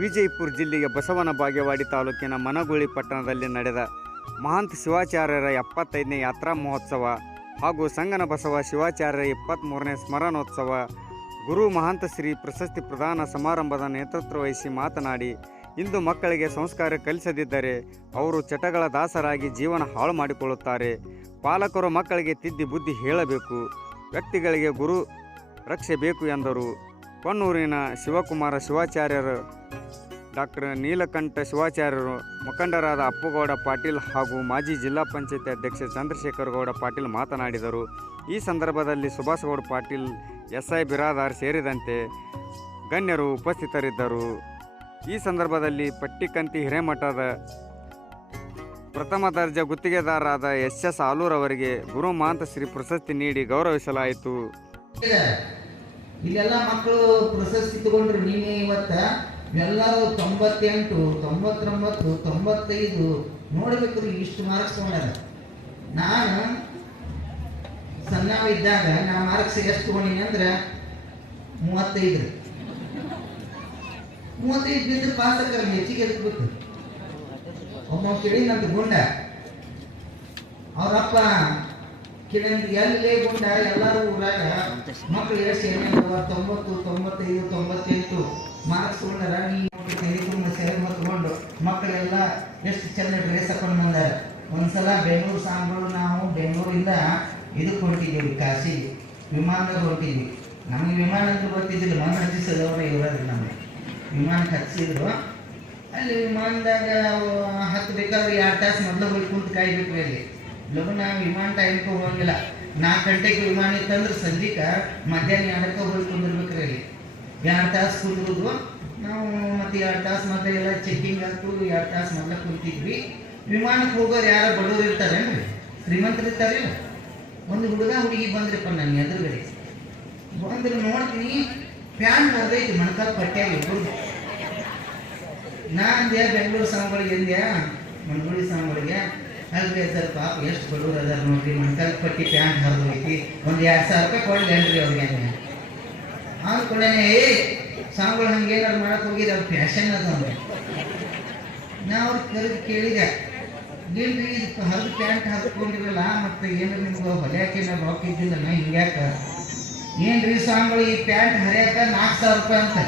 ವಿಜಯಪುರ ಜಿಲ್ಲೆಯ ಬಸವನ ಬಾಗೇವಾಡಿ ತಾಲೂಕಿನ ಮನಗುಳಿ ಪಟ್ಟಣದಲ್ಲಿ ನಡೆದ ಮಹಾಂತ ಶಿವಾಚಾರ್ಯರ ಎಪ್ಪತ್ತೈದನೇ ಯಾತ್ರಾ ಮಹೋತ್ಸವ ಹಾಗೂ ಸಂಗನ ಬಸವ ಶಿವಾಚಾರ್ಯರ ಇಪ್ಪತ್ತ್ಮೂರನೇ ಸ್ಮರಣೋತ್ಸವ ಗುರು ಮಹಾಂತ ಶ್ರೀ ಪ್ರಶಸ್ತಿ ಪ್ರದಾನ ಸಮಾರಂಭದ ನೇತೃತ್ವ ವಹಿಸಿ ಮಾತನಾಡಿ, ಇಂದು ಮಕ್ಕಳಿಗೆ ಸಂಸ್ಕಾರ ಕಲಿಸದಿದ್ದರೆ ಅವರು ಚಟಗಳ ದಾಸರಾಗಿ ಜೀವನ ಹಾಳು ಮಾಡಿಕೊಳ್ಳುತ್ತಾರೆ. ಪಾಲಕರು ಮಕ್ಕಳಿಗೆ ತಿದ್ದಿ ಬುದ್ಧಿ ಹೇಳಬೇಕು, ವ್ಯಕ್ತಿಗಳಿಗೆ ಗುರು ರಕ್ಷೆ ಬೇಕು ಎಂದರು. ಕೊಣ್ಣೂರಿನ ಶಿವಕುಮಾರ ಶಿವಾಚಾರ್ಯರು ಡಾಕ್ಟರ್ ನೀಲಕಂಠ ಶಿವಾಚಾರ್ಯರು, ಮುಖಂಡರಾದ ಅಪ್ಪುಗೌಡ ಪಾಟೀಲ್ ಹಾಗೂ ಮಾಜಿ ಜಿಲ್ಲಾ ಪಂಚಾಯತ್ ಅಧ್ಯಕ್ಷ ಚಂದ್ರಶೇಖರ ಗೌಡ ಪಾಟೀಲ್ ಮಾತನಾಡಿದರು ಈ ಸಂದರ್ಭದಲ್ಲಿ ಸುಭಾಷ್ಗೌಡ ಪಾಟೀಲ್ ಎಸ್ ಐ ಬಿರಾದಾರ್ ಸೇರಿದಂತೆ ಗಣ್ಯರು ಉಪಸ್ಥಿತರಿದ್ದರು ಈ ಸಂದರ್ಭದಲ್ಲಿ ಪಟ್ಟಿಕಂತಿ ಹಿರೇಮಠದ ಪ್ರಥಮ ದರ್ಜೆ ಗುತ್ತಿಗೆದಾರರಾದ ಎಸ್ ಎಸ್ ಆಲೂರ್ ಅವರಿಗೆ ಗುರು ಮಹಾಂತ ಶ್ರೀ ಪ್ರಶಸ್ತಿ ನೀಡಿ ಗೌರವಿಸಲಾಯಿತು. ಇಲ್ಲೆಲ್ಲ ಮಕ್ಕಳು ಪ್ರಶಸ್ತಿ ತಗೊಂಡ್ರು ನೀವೇ ಇವತ್ತ ಎಲ್ಲರೂ ತೊಂಬತ್ತೆಂಟು, ತೊಂಬತ್ತೊಂಬತ್ತು, ತೊಂಬತ್ತೈದು ನೋಡ್ಬೇಕ್ರಿ ಇಷ್ಟು ಮಾರ್ಕ್ಸ್ ತಗೊಂಡಾರ ನಾನು ಸಣ್ಣವ ಇದ್ದಾಗ ನಾ ಮಾರ್ಕ್ಸ್ ಎಷ್ಟು ತಗೊಂಡಿನಿ ಅಂದ್ರೆ ಮೂವತ್ತೈದು. ಮೂವತ್ತೈದು ಬಿದ್ದರೆ ಪಾಸ್ ಆಗ್ತಾರೆ ಹೆಚ್ಚಿಗೆ ಎದ್ಬಿಟ್ಟು ಒಬ್ಬ ನಂದು ಗುಂಡ. ಅವರಪ್ಪ ಕಿಡಂದ್ ಎಲ್ಲೇ ಗುಂಡ ಎಲ್ಲರೂ ಊರಾಗ ಮಕ್ಕಳು ಎಷ್ಟು ಎಣ್ಣೆ ತೊಂಬತ್ತು, ತೊಂಬತ್ತೈದು, ತೊಂಬತ್ತೆಂಟು ಮಾರ್ಕ್ಸ್ ತಗೊಂಡಾರ, ನೀ ತುಂಬ ಸೇವೆ ತಗೊಂಡು ಮಕ್ಕಳೆಲ್ಲ ಎಷ್ಟು ಚೆಂದ ಡ್ರೆಸ್ ಹಾಕೊಂಡು ಬಂದಾರ. ಒಂದ್ಸಲ ಬೆಂಗಳೂರು ಸಾಂಬಳು ನಾವು ಬೆಂಗಳೂರಿಂದ ಇದಕ್ಕೆ ಹೊರಟಿದ್ದೀವಿ ಕಾಶಿಗೆ. ವಿಮಾನದಾಗ ಹೊರಟಿದ್ವಿ ನಮಗೆ ವಿಮಾನ ಅಂತ ಬರ್ತಿದ್ದಿಲ್ಲ ಮನ ಹಚ್ಚಿಸದವ್ರೆ ಇರೋದು ನಮಗೆ. ವಿಮಾನಕ್ಕೆ ಹಚ್ಚಿದ್ರು ಅಲ್ಲಿ ವಿಮಾನದಾಗ ಹತ್ತಬೇಕಾದ್ರೆ ಎರಡು ತಾಸು ಮೊದಲು ಹೋಗಿ ಕುಂತು ಕಾಯ್ಬೇಕು ಅಲ್ಲಿ. ಲಗುನ ವಿಮಾನ ಟೈಮ್ಗೆ ಹೋಗಂಗಿಲ್ಲ. ನಾಲ್ಕು ಗಂಟೆಗೆ ವಿಮಾನ ಇತ್ತಂದ್ರೆ ಸಂಜೆಕ ಮಧ್ಯಾಹ್ನ ಎರಡಕ್ಕೆ ಹೋಗಿ ಕುಂದಿರ್ಬೇಕ್ರಿ ಅಲ್ಲಿ. ಎರಡು ತಾಸು ಕುಂದಿರೋದು, ನಾವು ಮತ್ತೆ ಎರಡು ತಾಸು ಮತ್ತೆ ಎಲ್ಲ ಚೆಕ್ಕಿಂಗ್ ಹಾಕು ಎರಡು ತಾಸು ಮೊದಲ ಕುಂತಿದ್ವಿ. ವಿಮಾನಕ್ಕೆ ಹೋಗೋರು ಯಾರೋ ಬಡವ್ರು ಇರ್ತಾರೇನ್ರಿ? ಶ್ರೀಮಂತರು ಇರ್ತಾರಿಲ್ಲ ಒಂದು ಹುಡುಗ ಹುಡುಗಿ ಬಂದ್ರಪ್ಪ ನನ್ನ ಎದುರುಗಡೆ. ಬಂದ್ರೆ ನೋಡ್ತೀನಿ, ಫ್ಯಾನ್ ಬರ್ದೈತಿ ಮೊಣಕಾಲು ಪಟ್ಟ್ಯಾಗ ಇಬ್ಬರು ನಾ ಅಂದ್ಯಾ, ಬೆಂಗಳೂರು ಸಾಂಬಳಿಗೆ ಅಂದ್ಯಾ? ಮಣಗುಳಿ ಸಾಂಬಳಿಗೆ ಅಲ್ರಿ ಸರ್ ಪಾಪ ಎಷ್ಟು ಬಡವ್ರು ಅದಾರ ನೋಡ್ರಿ ಮೊಣಕಾಲು ಪಟ್ಟಿ ಪ್ಯಾಂಟ್ ಹರಿದೈತಿ ಒಂದು ಎರಡು ಸಾವಿರ ರೂಪಾಯಿ ಕೊಡ್ಲಿ ಅಲ್ರಿ ಅವ್ರಿಗೆ ಅವ್ನು ಕೊಡೇನೆ ಏ ಸಾಂಗಳು ಹಂಗೆ ಏನಾರು ಮಾಡಕ್ ಹೋಗಿದ್ರೆ ಅವ್ರ ಫ್ಯಾಷನ್ ಅದ ಅಂದ್ರೆ ನಾ ಅವ್ರು ಕರೆದು ಕೇಳಿದೆ. ಇಲ್ರಿ, ಇದು ಹರಿದು ಪ್ಯಾಂಟ್ ಹಾಕೊಂಡಿರಲ್ಲ ಮತ್ತೆ ಏನು ನಿಮ್ಗೆ ಹೊಲಿಯಾಕೆ ನಾವು ರೊಕ್ಕ ಇದ್ದಿಲ್ಲ ನಾ ಹಿಂಗ್ಯಾಕ? ಏನ್ರಿ ಸಾಂಬಳು ಈ ಪ್ಯಾಂಟ್ ಹರಿಯಾಕ ನಾಲ್ಕು ಸಾವಿರ ರೂಪಾಯಿ ಅಂತ.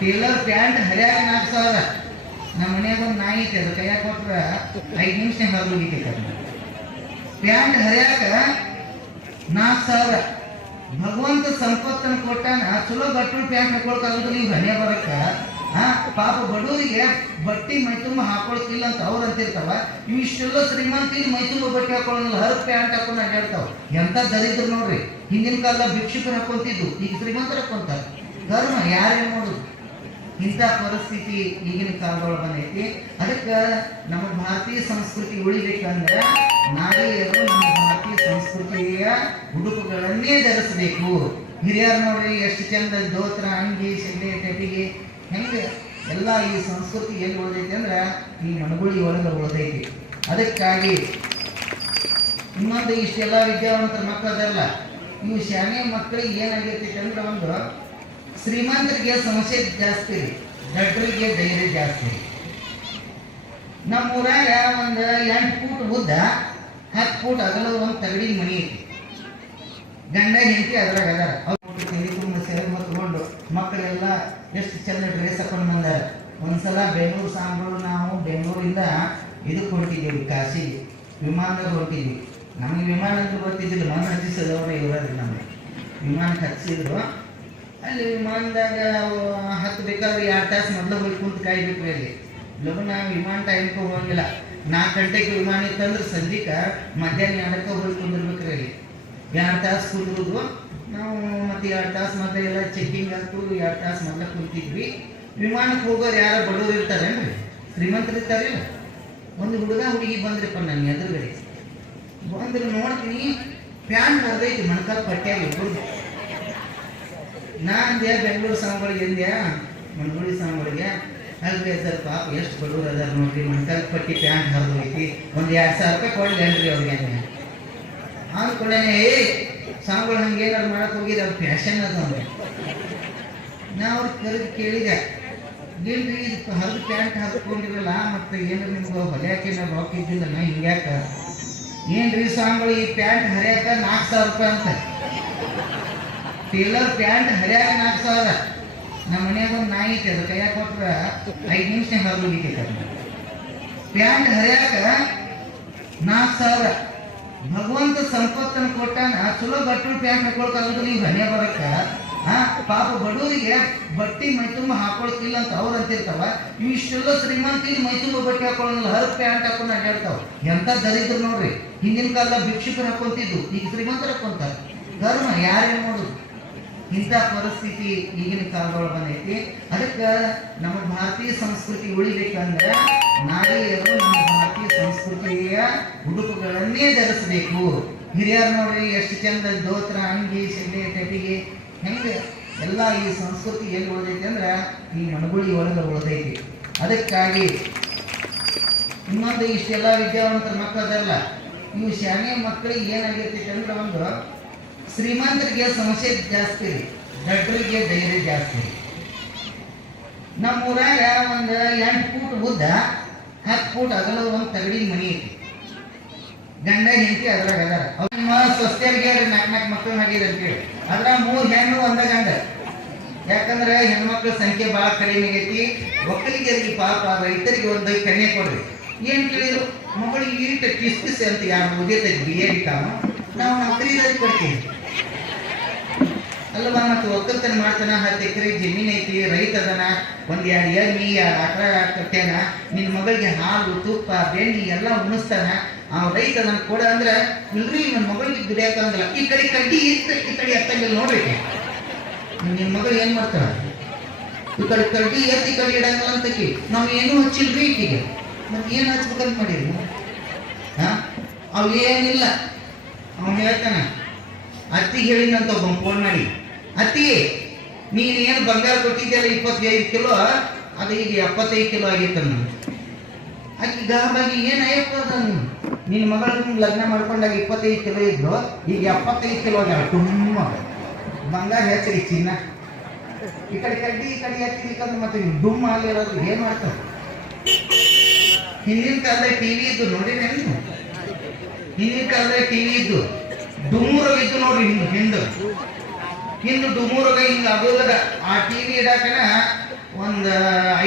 ಟೇಲರ್ ಪ್ಯಾಂಟ್ ಹರಿಯಾಕ ನಾಲ್ಕು ಸಾವಿರ. ನಮ್ಮ ಮನ್ಯಾಗ ಒಂದು ನಾಯಿ ಐತೆ, ಅದು ಕೈಯಾಗ ಕೊಟ್ರ ಐದು ನಿಮಿಷ ಹೊರಗೆ ಹೋಗಿತೈತೆ ಪ್ಯಾಂಟ್ ಹರಿಯಾಕ ನಾಲ್ಕು ಸಾವಿರ. ಭಗವಂತ ಸಂಪತ್ತನ ಕೊಟ್ಟಾನ ಚಲೋ ಬಟ್ಟೆ ಪ್ಯಾಂಟ್ ಹಾಕೊಳಕಾಗೋದಿಲ್ಲ ನೀವು ಹಣೆ ಬರಕ್ಕ. ಪಾಪ ಬಡವರಿಗೆ ಬಟ್ಟಿ ಮೈ ತುಂಬ ಹಾಕೊಳಕಿಲ್ಲ ಅಂತ ಅವ್ರು ಅಂತಿರ್ತಾವ. ಶ್ರೀಮಂತಿಗೆ ಮೈ ತುಂಬ ಬಟ್ಟೆ ಹಾಕೊಳ್ಳೋಲ್ಲ ಹರ್ ಪ್ಯಾಂಟ್ ಹಾಕೊಂಡು ಅಡ್ಡಾಡ್ತಾವ ಎಂತ ದರಿದ್ರು ನೋಡ್ರಿ. ಹಿಂದಿನ ಕಾಲ ಭಿಕ್ಷುಕರು ಹಾಕೊಂತಿದ್ದು ಈಗ ಶ್ರೀಮಂತರು ಹಾಕೊಂತಾರ. ಧರ್ಮ ಯಾರೇನು ಮಾಡೋದು ಇಂಥ ಪರಿಸ್ಥಿತಿ ಈಗಿನ ಕಾಲದೊಳಗೆ ಬಂದೈತಿ. ಅದಕ್ಕೆ ನಮ್ಮ ಭಾರತೀಯ ಸಂಸ್ಕೃತಿ ಉಳಿಬೇಕಂದ್ರೆ ನಾರಿಯರು ನಮ್ಮ ಭಾರತೀಯ ಸಂಸ್ಕೃತಿಯ ಉಡುಪುಗಳನ್ನೇ ಧರಿಸಬೇಕು. ಹಿರಿಯರು ನೋಡ್ರಿ ಎಷ್ಟು ಚಂದ ದೋತ್ರ ಅಂಗಿ ಶಿಲೆ ಟೆಪಿಗೆ ಹೆಂಗೆ ಎಲ್ಲ ಈ ಸಂಸ್ಕೃತಿ ಎಲ್ಲಿ ಉಳಿದೈತಿ ಅಂದ್ರೆ ಈ ಮನಗುಳಿ ಒಳಗೆ ಉಳಿದೈತಿ. ಅದಕ್ಕಾಗಿ ಇನ್ನೊಂದು ಇಷ್ಟೆಲ್ಲ ವಿದ್ಯಾವಂತರ ಮಕ್ಕಳದಲ್ಲ, ಇವು ಶಾಲೆ ಮಕ್ಕಳಿಗೆ ಏನಾಗಿರ್ತೈತೆ ಅಂದ್ರೆ ಒಂದು ಶ್ರೀಮಂತರಿಗೆ ಸಮಸ್ಯೆ ಜಾಸ್ತಿ ರೀ ದಡ್ಡರಿಗೆ ಧೈರ್ಯ ಜಾಸ್ತಿ ರೀ. ನಮ್ಮ ಊರಾಗ ಒಂದು ಎಂಟು ಫೂಟ್ ಉದ್ದ, ಹತ್ತು ಫೂಟ್ ಅಗಲ ಒಂದು ತಗಡಿ ಮನಿ ಐತಿ. ಗಂಡ ಹೆಂಡತಿ ಅದ್ರಾಗ ಅದಾರ. ತುಂಬ ಮತ್ಕೊಂಡು ಮಕ್ಕಳೆಲ್ಲ ಎಷ್ಟು ಚೆಂದ ಡ್ರೆಸ್ ಹಾಕೊಂಡು ಬಂದಾರ. ಒಂದ್ಸಲ ಬೆಂಗಳೂರು ಸಾಂಬಳು ನಾವು ಬೆಂಗಳೂರಿಂದ ಇದಕ್ಕೆ ಹೊರಟಿದ್ದೀವಿ ಕಾಶಿ ವಿಮಾನದಾಗ ಹೊರಟಿದ್ವಿ ನಮಗೆ ವಿಮಾನ ಅಂತ ಬರ್ತಿದ್ದಿಲ್ಲ ಮನ ಹಚ್ಚಿಸಿದವರು ಇರೋದು ನಮಗೆ. ವಿಮಾನಕ್ಕೆ ಹಚ್ಚಿದ್ರು. ಅಲ್ಲಿ ವಿಮಾನದಾಗ ಹತ್ತಬೇಕಾದ್ರೆ ಎರಡು ತಾಸು ಮೊದಲು ಹೋಗಿ ಕುಂತು ಕಾಯ್ಬೇಕು ಅಲ್ಲಿ. ಲಗುನ ವಿಮಾನ ಟೈಮ್ಗೆ ಹೋಗಂಗಿಲ್ಲ. ನಾಲ್ಕು ಗಂಟೆಗೆ ವಿಮಾನ ಇತ್ತಂದ್ರೆ ಸಂಧಿಕ ಮಧ್ಯಾಹ್ನ ಎರಡಕ್ಕೆ ಹೋಗಿ ಕುಂದಿರ್ಬೇಕ್ರಿ ಅಲ್ಲಿ. ಎರಡು ತಾಸು ಕುಂದಿರೋದು, ನಾವು ಮತ್ತೆ ಎರಡು ತಾಸು ಮತ್ತೆ ಎಲ್ಲ ಚೆಕ್ಕಿಂಗ್ ಆಗ್ತು ಎರಡು ತಾಸು ಮೊದಲು ಕುಂತಿದ್ವಿ. ವಿಮಾನಕ್ಕೆ ಹೋಗೋರು ಯಾರೋ ಬಡವ್ರು ಇರ್ತಾರೇನ್ರಿ? ಶ್ರೀಮಂತರು ಇರ್ತಾರಿಲ್ಲ ಒಂದು ಹುಡುಗ ಹುಡುಗಿ ಬಂದ್ರಪ್ಪ ನನ್ನ ಎದುರುಗಡೆ. ಬಂದ್ರೆ ನೋಡ್ತೀನಿ ಪ್ಯಾನ್ ಬರ್ದೈತಿ, ಮೊಣಕಾಲು ಪಟ್ಟಿಯಾಗಿ ಇಬ್ಬರು ನಾ ಬೆಂಗಳೂರು ಸಾಂಬಳಿಗೆ ಎಂದ್ಯಾ? ಮಣ್ಗುಳಿ ಸಾಂಬಳಿಗೆ ಅಲ್ರಿ ಸರ್ ಪಾಪ ಎಷ್ಟು ಬಡವ್ರು ಅದಾರ ನೋಡ್ರಿ ಮಂಟಲ್ ಪಟ್ಟಿ ಪ್ಯಾಂಟ್ ಐತಿ ಒಂದು ಎರಡು ಸಾವಿರ ರೂಪಾಯಿ ಕೊಡ್ಲಿ ಅನ್ರಿ ಅವ್ರಿಗೆ ಅಂದ್ಕೊಳ್ಳೇನೆ ಏ ಸಾಂಬಳು ಹಂಗೆ ಏನಾರು ಮಾಡಕ್ ಹೋಗಿದ್ರೆ ಅವ್ರ ಫ್ಯಾಷನ್ ಅದ ಅಂದ್ರೆ ನಾ ಅವ್ರು ಕರೆದು ಕೇಳಿದೆ. ಇಲ್ರಿ ಹರಿದು ಪ್ಯಾಂಟ್ ಹಾಕೊಂಡಿರಲ್ಲ ಮತ್ತೆ ಏನು ನಿಮ್ಗೆ ನಾವು ರೊಕ್ಕ ಇದ್ದಿಲ್ಲ ಹಿಂಗ್ಯಾಕ ಏನ್ರಿ ಸ್ವಾಮಿಗಳು ಈ ಪ್ಯಾಂಟ್ ಹರಿಯಾಕ ನಾಲ್ಕು ಸಾವಿರ ರೂಪಾಯಿ ಅಂತ. ಟೇಲರ್ ಪ್ಯಾಂಟ್ ಹರಿಯಾಕ ನಾಲ್ಕು ಸಾವಿರ. ನಮ್ಮ ಮನ್ಯಾಗ ಒಂದು ನಾಯಿ ಐತೆ, ಅದು ಕೈಯಾಗ ಕೊಟ್ರೆ ಐದು ನಿಮಿಷ ಹರಿದು ಪ್ಯಾಂಟ್ ಹರಿಯಾಕ ನಾಲ್ಕು ಸಾವಿರ. ಭಗವಂತ ಸಂಪತ್ತನ್ನು ಕೊಟ್ಟಾನ, ಚಲೋ ಬಟ್ಟೆ ಪ್ಯಾಂಟ್ ಹಾಕೊಳಕಾಗೋದಿಲ್ಲ ನೀವು ಹಣೆ ಬರಕ್ಕ. ಹಾ ಪಾಪ ಬಡವರಿಗೆ ಬಟ್ಟಿ ಮೈ ತುಂಬ ಹಾಕೊಳಕಿಲ್ಲ ಅಂತ ಅವ್ರು ಅಂತಿರ್ತಾವ. ಇವು ಇಷ್ಟೆಲ್ಲ ಶ್ರೀಮಂತಿಗೆ ಮೈ ತುಂಬ ಬಟ್ಟೆ ಹಾಕೊಳ್ಳಲ್ಲ ಹರ್ ಪ್ಯಾಂಟ್ ಹಾಕೊಂಡು ಅಡ್ಡಾಡ್ತಾವ ಎಂತ ದರಿದ್ರು ನೋಡ್ರಿ. ಹಿಂದಿನ ಕಾಲ ಭಿಕ್ಷುಕರು ಹಾಕೊಂತಿದ್ದು ಈಗ ಶ್ರೀಮಂತರು ಹಾಕೊಂತಾರ. ಧರ್ಮ ಯಾರೇನು ಮಾಡೋದು ಇಂಥ ಪರಿಸ್ಥಿತಿ ಈಗಿನ ಕಾಲದೊಳಗೆ ಬಂದೈತಿ. ಅದಕ್ಕೆ ನಮ್ಮ ಭಾರತೀಯ ಸಂಸ್ಕೃತಿ ಉಳಿಬೇಕಂದ್ರೆ ನಾರಿಯರು ನಮ್ಮ ಭಾರತೀಯ ಸಂಸ್ಕೃತಿಯ ಉಡುಪುಗಳನ್ನೇ ಧರಿಸಬೇಕು. ಹಿರಿಯರು ನೋಡ್ರಿ, ಎಷ್ಟು ಚಂದ ದೋತ್ರ ಅಂಗಿ ಸೆಡ್ಡೆ ಕಟ್ಟಿಗೆ, ಹೆಂಗೆ ಎಲ್ಲ ಈ ಸಂಸ್ಕೃತಿ ಎಲ್ಲಿ ಉಳಿದೈತಿ ಅಂದ್ರೆ ಈ ಮಣಗುಳಿ ಒಳಗೆ ಉಳಿದೈತಿ. ಅದಕ್ಕಾಗಿ ಇನ್ನೊಂದು ಇಷ್ಟೆಲ್ಲ ವಿದ್ಯಾವಂತರ ಮಕ್ಕಳದಲ್ಲ ಇವು ಶಾಲೆ ಮಕ್ಕಳಿಗೆ ಏನಾಗಿರ್ತೈತಿ ಅಂದ್ರೆ ಒಂದು ಶ್ರೀಮಂತರಿಗೆ ಸಮಸ್ಯೆ ಜಾಸ್ತಿ ರೀ ದಡ್ಡರಿಗೆ ಧೈರ್ಯ ಜಾಸ್ತಿ ರೀ. ನಮ್ಮ ಊರಾಗ ಒಂದು ಎಂಟು ಫೂಟ್ ಉದ್ದ, ಹತ್ತು ಫೂಟ್ ಅಗಲ ಒಂದು ತಗಡಿ ಮನಿ ಐತಿ. ಗಂಡ ಹೆಂಡತಿ ಅದ್ರಾಗ ಅದಾರ. ನಮ್ಮ ಸ್ವಸ್ಥರಿಗೆ ನಾಲ್ಕು ನಾಲ್ಕು ಮಕ್ಕಳು ಅಂತ ಅಂತೇಳಿ ಅದ್ರಾಗ ಮೂರು ಹೆಣ್ಣು, ಒಂದ ಗಂಡ. ಯಾಕಂದ್ರೆ ಹೆಣ್ಮಕ್ಳ ಸಂಖ್ಯೆ ಭಾಳ ಕಡಿಮೆ ಆಗೈತಿ. ಒಕ್ಕಲಿಗರಿಗೆ ಪಾಪ ರೈತರಿಗೆ ಒಂದು ಕನ್ಯೆ ಕೊಡ್ರಿ. ಏನ್ ಕೇಳಿದ್ರು? ಮಗಳಿಗೆ ಈಟ ಕಿಸ್ ಕಿಸ್ ಅಂತ ಯಾರು ಮುಗಿತೈತಿ ಬಿ ಎ ಕಾಮ ನಾವು ನೌಕರಿದಾರಿ ಕೊಡ್ತೀವಿ. ಅಲ್ಲವಾ ಮತ್ತು ಒಕ್ಕಲ್ತನ ಮಾಡ್ತಾನ, ಹತ್ತು ಎಕರೆ ಜಮೀನ್ ಐತಿ, ರೈತ ಅದನ, ಒಂದ್ ಎರಡು ಎಮ್ಮಿ, ಎರಡು ಆಕಳ ಕಟ್ಟ್ಯಾನ ನಿನ್ನ ಮಗಳಿಗೆ ಹಾಲು, ತುಪ್ಪ, ಬೆಣ್ಣಿ ಎಲ್ಲ ಉಣಿಸ್ತಾನ ಆ ರೈತ ನನ್ ಕೊಡ ಅಂದ್ರೆ, ಇಲ್ರಿ ನನ್ನ ಮಗಳಿಗೆ ದುಡಿಯಾಕಂಗಿಲ್ಲ ಈ ಕಡೆ ಕಡ್ಡಿ ಇತ್ತು ಈ ಕಡೆ ಎತ್ತಂಗಿಲ್ಲ ನೋಡ್ರಿ. ನಿನ್ನ ಮಗಳು ಏನ್ ಮಾಡ್ತಾಳ? ಈ ಕಡೆ ಕಡ್ಡಿ ಎತ್ತಿ ಕಡೆ ಇಡಂಗಿಲ್ಲ ಅಂತಕಿ ನಾವು ಏನೂ ಹಚ್ಚಿಲ್ರಿ ಈಕಿಗೆ. ಮತ್ತೆ ಏನ್ ಹಚ್ಬೇಕಂತ ಮಾಡಿರಿ ಹಾ? ಅವ್ ಏನಿಲ್ಲ. ಅವನು ಹೇಳ್ತಾನ ಅತ್ತಿಗೆ ಹೇಳಿದಂತ ಒಬ್ಬ ಫೋನ್ ಮಾಡಿ. ಅತ್ತಿ ನೀನು ಏನು ಬಂಗಾರ ಕೊಟ್ಟಿದ್ದೆಲ್ಲ ಇಪ್ಪತ್ತೈದು ಕಿಲೋ? ಅದು ಈಗ ಎಪ್ಪತ್ತೈದು ಕಿಲೋ ಆಗೈತೆ ನಾನು ಅಕ್ಕಿ ಗಾಬಾಗಿ ಏನು ನೀನು ನಿನ್ನ ಮಗಳ ಲಗ್ನ ಮಾಡ್ಕೊಂಡಾಗ ಇಪ್ಪತ್ತೈದು ಕಿಲೋ ಇದ್ದು ಈಗ ಎಪ್ಪತ್ತೈದು ಕಿಲೋ ಆಗ್ಯಾವ ತುಂಬ. ಬಂಗಾರ ಹೆಚ್ಚರಿ ಚಿನ್ನ. ಈ ಕಡೆ ಕಡ್ಡಿ, ಈ ಕಡೆ ಹಚ್ಚಿಕಂದ್ರೆ ಮತ್ತೆ ನೀವು ಡುಮ್ ಆಗಿರೋದು ಏನು ಮಾಡ್ತಾರೆ ಹಿಂದಿನ ಕಾಲದಾಗ ಟಿವಿ ಇದ್ದು ನೋಡಿದ್ರೆ ನೀವು ಹಿಂದಿನ ಟಿ ಟಿವಿ ಇದ್ದು ಡುಮೂರಾಗ ಇದ್ದು ನೋಡ್ರಿ ಹಿಂದ್, ಹಿಂದ. ಹಿಂದ್ ಕೈ ಹಿಂಗ ಆಗೋದಾಗ ಆ ಟಿವಿ ಇಡಾಕನ ಒಂದ್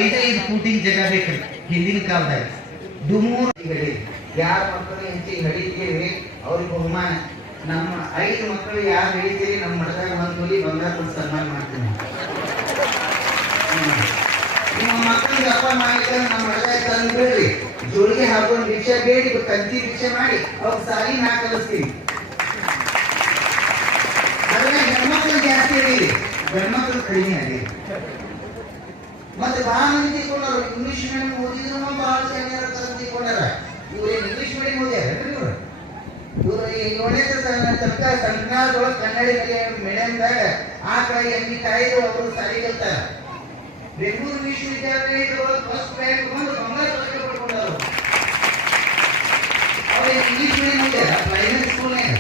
ಐದೈದು ಫೂಟಿನ ಜಾಗ ಬೇಕು ಹಿಂದಿನ ಕಾಲದಾಗ ಡುಮೂರು ಗಡಿ. ಯಾರ ಮಕ್ಕಳು ಹೆಂಚಿ ಹಿಡಿತೀವಿ ಅವ್ರಿಗೆ ಬಹುಮಾನ. ನಮ್ಮ ಐದು ಮಕ್ಕಳು ಯಾರು ಹಿಡಿತೀರಿ ನಮ್ಮ ಮಠದಾಗ ಒಂದು ತೊಲಿ ಬಂಗಾರ ಕೊಟ್ಟು ಸನ್ಮಾನ ಮಾಡ್ತೀನಿ. ನಿಮ್ಮ ಮಕ್ಕಳಿಗೆ ಅಪ್ಪ ಮಾಡಿದ್ರೆ ನಮ್ಮ ಮಠದಾಗ ತಂದು ಬಿಡ್ರಿ. ಜೋಳಿಗೆ ಹಾಕೊಂಡು ರಿಕ್ಷಾ ಬೇಡಿ ಕಂತಿ ರಿಕ್ಷಾ ಮಾಡಿ, ಅವ್ರ ಸಾಲಿ ನಾ ಕಲಿಸ್ತೀವಿ ಅದ್ರಾಗ ಅದೀರಿ ಗಂಡ್ಮಕ್ಳು ಕಡಿಮೆ ಅದೀರಿ ಮತ್ತೆ ಬಹಳ ಮಂದಿ ತಿಳ್ಕೊಂಡಾರ ಇಂಗ್ಲಿಷ್ ಮೀಡಿಯಂ ಓದಿದ್ರು ಬಹಳ ಜನ ತಿಳ್ಕೊಂಡಾರ ಇವ್ರು ಇಂಗ್ಲಿಷ್ ಮೀಡಿಯಂ ಓದ್ಯಾರ ಇವ್ರು? ಇವ್ರು ಏಳನೇ ತನಕ ಸಂಜ್ಞಾದೊಳಗೆ ಕನ್ನಡ ಮೀಡಿಯಂದಾಗ ಆಕಳ ಎಮ್ಮಿ ಕಾಯ್ದು ಅವರು ಸಾಲಿ ಕಲ್ತಾರ ಬೆಂಗಳೂರು ವಿಶ್ವವಿದ್ಯಾಲಯದೊಳಗೆ ಫಸ್ಟ್ ರ್ಯಾಂಕ್ ಬಂದು ಬಂಗಾರ ಪದಕ ಪಡ್ಕೊಂಡಾರ ಅವ್ರು ಇಂಗ್ಲಿಷ್ ಮೀಡಿಯಂ ಓದ್ಯಾರ ಪ್ರೈಮರಿ ಸ್ಕೂಲ್ನಾಗ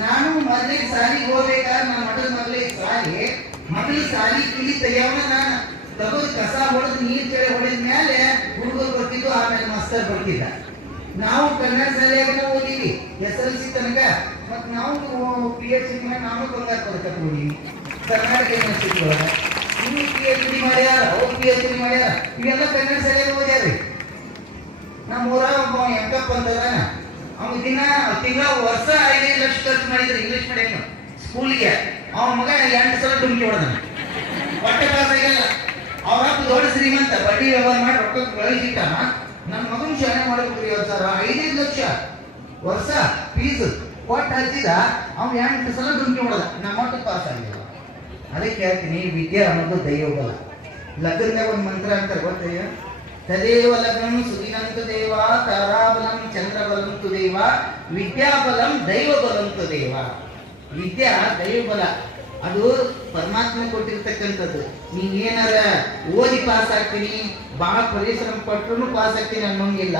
ನಾನು ಮೊದಲಿಗೆ ಸಾಲಿಗೆ ಹೋಗ್ಬೇಕಾದ್ರೆ ನಮ್ಮ ಮಠದ ಮೊದಲಿಗೆ ಸಾಲಿ ಮಗಳಿಗೆ ಸಾಲಿ ಕಿಲಿ ತೆಗಿಯವ ನಾನು. ತಗೋದು ಕಸ ಹೊಡೆದು ನೀರು ಕೆಳಗೆ ಹೊಡೆದ ಮೇಲೆ ಹುಡುಗರು ಬರ್ತಿದ್ದು, ಆಮೇಲೆ ಮಾಸ್ತರ್ ಬರ್ತಿದ್ದ. ನಾವು ಕನ್ನಡ ಶಾಲೆಯಾಗ ಓದಿವಿ, ಎಸ್ ಎಲ್ ಸಿ ತನಕ. ಮತ್ತು ನಾವು ಪಿ ಎಚ್ ಡಿ ಮಾಡಿ ನಾವು ಬಂಗಾರ ಪದಕ ಓದಿವಿ ಕರ್ನಾಟಕ ಯೂನಿವರ್ಸಿಟಿ ಒಳಗೆ. ಇನ್ನು ಪಿ ಎಚ್ ಡಿ ಮಾಡ್ಯಾರ, ಅವ್ರು ಪಿ ಎಚ್ ಡಿ ಮಾಡ್ಯಾರ. ಇವೆಲ್ಲ ಕನ್ನಡ ಶಾಲೆಯಾಗ ಓದ್ಯಾರಿ. ನಮ್ಮ ಊರಾಗ ಒಬ್ಬ ಎಂಕಪ್ಪ ಅಂತದಾನ ಅವ್ನು ದಿನ ತಿಂಗಳ ವರ್ಷ ಐದೈದು ಲಕ್ಷ ಖರ್ಚು ಮಾಡಿದ್ರು ಇಂಗ್ಲೀಷ್ ಮೀಡಿಯಂ ಸ್ಕೂಲಿಗೆ. ಅವನ ಮಗ ಎಂಟು ಸಲ ಡುಮ್ಕಿ ಹೊಡೆದ ಹೊಟ್ಟೆ ಪಾಸ್ ಆಗಿಲ್ಲ. ಅವ್ರ ಅಪ್ಪ ದೊಡ್ಡ ಶ್ರೀಮಂತ, ಬಡ್ಡಿ ವ್ಯವಹಾರ ಮಾಡಿ ರೊಕ್ಕ ಕಳಿಸಿಟ್ಟ ನನ್ನ ಮಗನ ಶಾಲೆ ಮಾಡಬೇಕು ಇವತ್ತು ಸರ್. ಐದೈದು ಲಕ್ಷ. ವರ್ಷ ಫೀಸ್ ಕೊಟ್ಟು ಹಚ್ಚಿದ, ಅವ್ನು ಎಂಟು ಸಲ ಡುಮ್ಕಿ ಹೊಡೆದ. ನಮ್ಮ ಮಟ್ಟ ಪಾಸ್ ಆಗಿಲ್ಲ. ಅದಕ್ಕೆ ಹೇಳ್ತೀನಿ, ವಿದ್ಯೆ ಅನ್ನೋದು ದೈವಬಲ ಲಗ್ನದಾಗ ಒಂದು ಮಂತ್ರ ಅಂತ ಗೊತ್ತಯ್ಯ ತದೇವ ಲಗ್ನಂ ಸುದಿನಂತು ದೇವ, ತಾರಾಬಲಂ ಚಂದ್ರಬಲಂ ಬಲಂತು ದೇವ, ವಿದ್ಯಾಬಲಂ ದೈವ ಬಲಂತು ದೇವ. ವಿದ್ಯಾ ದೈವಬಲ ಅದು ಪರಮಾತ್ಮ ಕೊಟ್ಟಿರ್ತಕ್ಕಂಥದ್ದು. ನೀನ್ ಏನಾರ ಓದಿ ಪಾಸ್ ಆಗ್ತೀನಿ ಬಹಳ ಪರಿಶ್ರಮ ಪಟ್ಟರು ಪಾಸ್ ಆಗ್ತೀನಿ ಅನ್ನೋಂಗಿಲ್ಲ.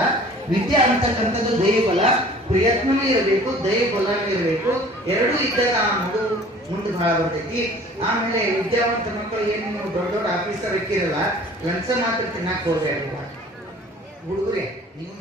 ವಿದ್ಯೆ ಅಂತಕ್ಕಂಥದ್ದು ದೈವಬಲ ಪ್ರಯತ್ನನೂ ಇರಬೇಕು ದೈವಬಲನೂ ಬಲನೂ ಇರಬೇಕು. ಎರಡೂ ಇದ್ದಾಗ ಆ ಮಗು ಮುಂದೆ ಬಹಳ ಬರ್ತೈತಿ. ಆಮೇಲೆ ವಿದ್ಯಾವಂತ ಮಕ್ಕಳು ಏನು ದೊಡ್ಡ ದೊಡ್ಡ ಆಫೀಸರ್ ಇಕ್ಕಿರಲ್ಲ ಲಂಚ ಮಾತ್ರ ತಿನ್ನಕ್ಕೆ ಹೋಗ್ಬೇಡ ಹುಡುಗರೇ, ನೀವು